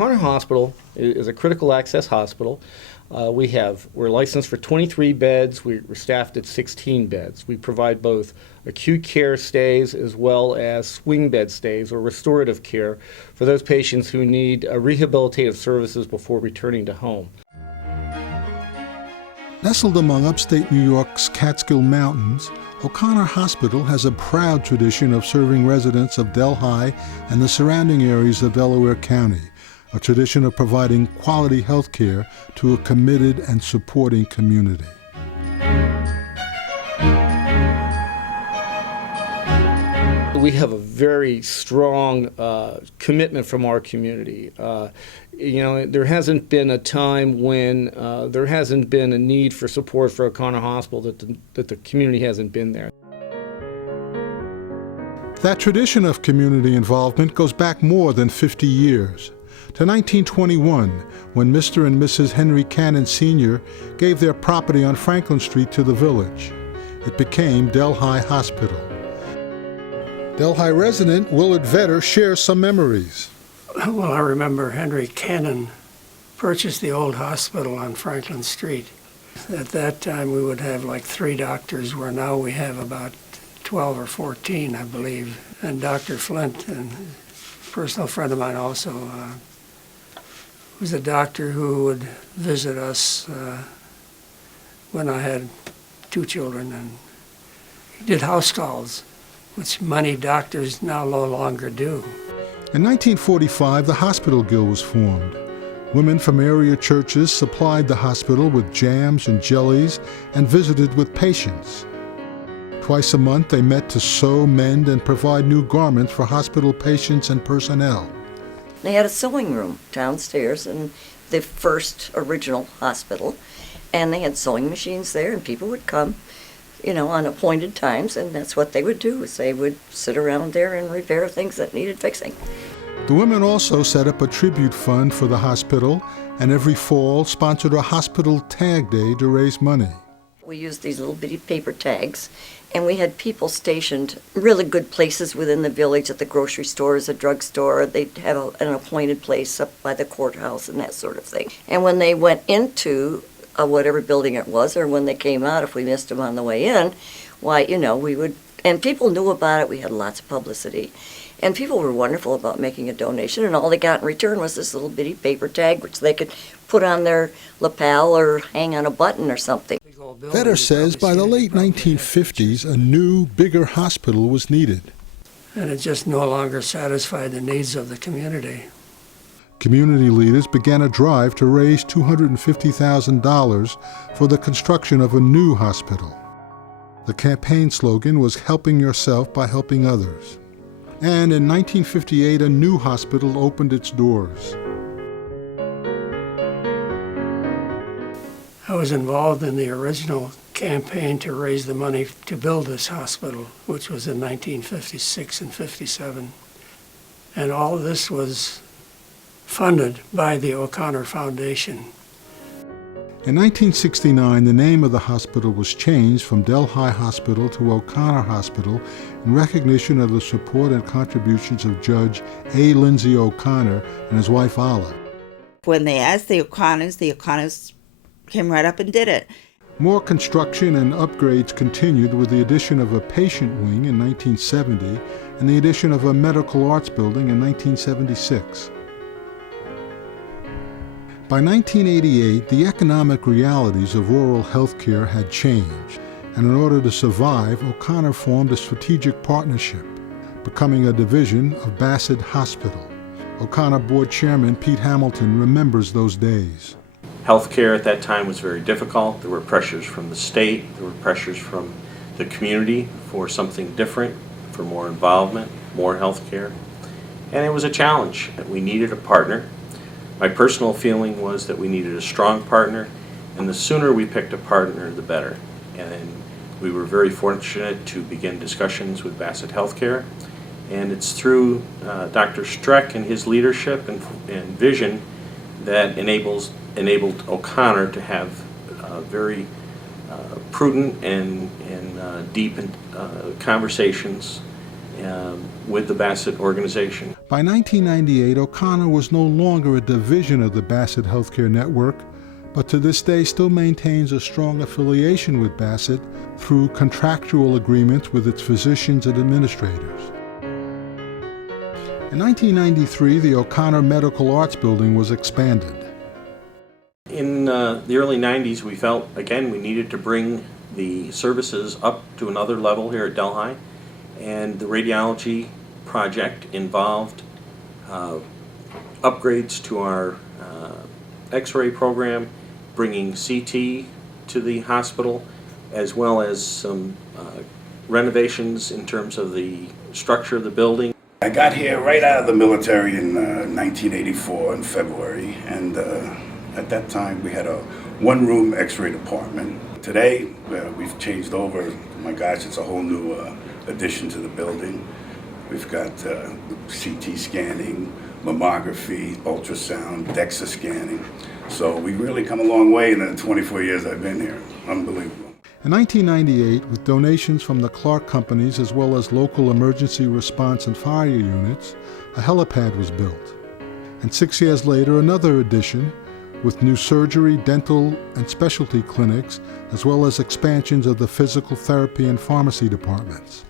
O'Connor Hospital is a critical access hospital. We're licensed for 23 beds. We're staffed at 16 beds. We provide both acute care stays as well as swing bed stays or restorative care for those patients who need rehabilitative services before returning to home. Nestled among upstate New York's Catskill Mountains, O'Connor Hospital has a proud tradition of serving residents of Delhi and the surrounding areas of Delaware County, a tradition of providing quality health care to a committed and supporting community. We have a very strong commitment from our community. There hasn't been a time when there hasn't been a need for support for O'Connor Hospital that the community hasn't been there. That tradition of community involvement goes back more than 50 years, to 1921, when Mr. and Mrs. Henry Cannon Sr. gave their property on Franklin Street to the village. It became Delhi Hospital. Delhi resident Willard Vetter shares some memories. Well, I remember Henry Cannon purchased the old hospital on Franklin Street. At that time, we would have like 3 doctors, where now we have about 12 or 14, I believe. And Dr. Flint, a personal friend of mine also, was a doctor who would visit us when I had 2 children, and he did house calls, which many doctors now no longer do. In 1945, the Hospital Guild was formed. Women from area churches supplied the hospital with jams and jellies and visited with patients. Twice a month, they met to sew, mend, and provide new garments for hospital patients and personnel. They had a sewing room downstairs in the first original hospital, and they had sewing machines there, and people would come, on appointed times, and that's what they would do, is they would sit around there and repair things that needed fixing. The women also set up a tribute fund for the hospital, and every fall sponsored a hospital tag day to raise money. We used these little bitty paper tags, and we had people stationed really good places within the village, at the grocery stores, a drugstore. They'd have an appointed place up by the courthouse and that sort of thing. And when they went into whatever building it was, or when they came out, if we missed them on the way in, we would, and people knew about it. We had lots of publicity, and people were wonderful about making a donation, and all they got in return was this little bitty paper tag, which they could put on their lapel or hang on a button or something. Vetter says by the late 1950s, a new, bigger hospital was needed. And it just no longer satisfied the needs of the community. Community leaders began a drive to raise $250,000 for the construction of a new hospital. The campaign slogan was "Helping yourself by helping others." And in 1958, a new hospital opened its doors. I was involved in the original campaign to raise the money to build this hospital, which was in 1956 and 57. And all of this was funded by the O'Connor Foundation. In 1969, the name of the hospital was changed from Delhi Hospital to O'Connor Hospital in recognition of the support and contributions of Judge A. Lindsay O'Connor and his wife Olive. When they asked the O'Connors came right up and did it. More construction and upgrades continued with the addition of a patient wing in 1970 and the addition of a medical arts building in 1976. By 1988, the economic realities of rural health care had changed, and in order to survive, O'Connor formed a strategic partnership, becoming a division of Bassett Hospital. O'Connor Board Chairman Pete Hamilton remembers those days. Healthcare at that time was very difficult. There were pressures from the state, there were pressures from the community for something different, for more involvement, more healthcare. And it was a challenge. We needed a partner. My personal feeling was that we needed a strong partner, and the sooner we picked a partner, the better. And we were very fortunate to begin discussions with Bassett Healthcare, and it's through Dr. Streck and his leadership and vision that enabled O'Connor to have very prudent and deep conversations with the Bassett organization. By 1998, O'Connor was no longer a division of the Bassett Healthcare Network, but to this day still maintains a strong affiliation with Bassett through contractual agreements with its physicians and administrators. In 1993, the O'Connor Medical Arts Building was expanded. In the early 90s, we felt, again, we needed to bring the services up to another level here at Delhi, and the radiology project involved upgrades to our X-ray program, bringing CT to the hospital, as well as some renovations in terms of the structure of the building. I got here right out of the military in 1984 in February, and at that time we had a one-room X-ray department. Today we've changed over. My gosh, it's a whole new addition to the building. We've got CT scanning, mammography, ultrasound, DEXA scanning. So we've really come a long way in the 24 years I've been here. Unbelievable. In 1998, with donations from the Clark companies as well as local emergency response and fire units, a helipad was built. And 6 years later, another addition with new surgery, dental, and specialty clinics, as well as expansions of the physical therapy and pharmacy departments.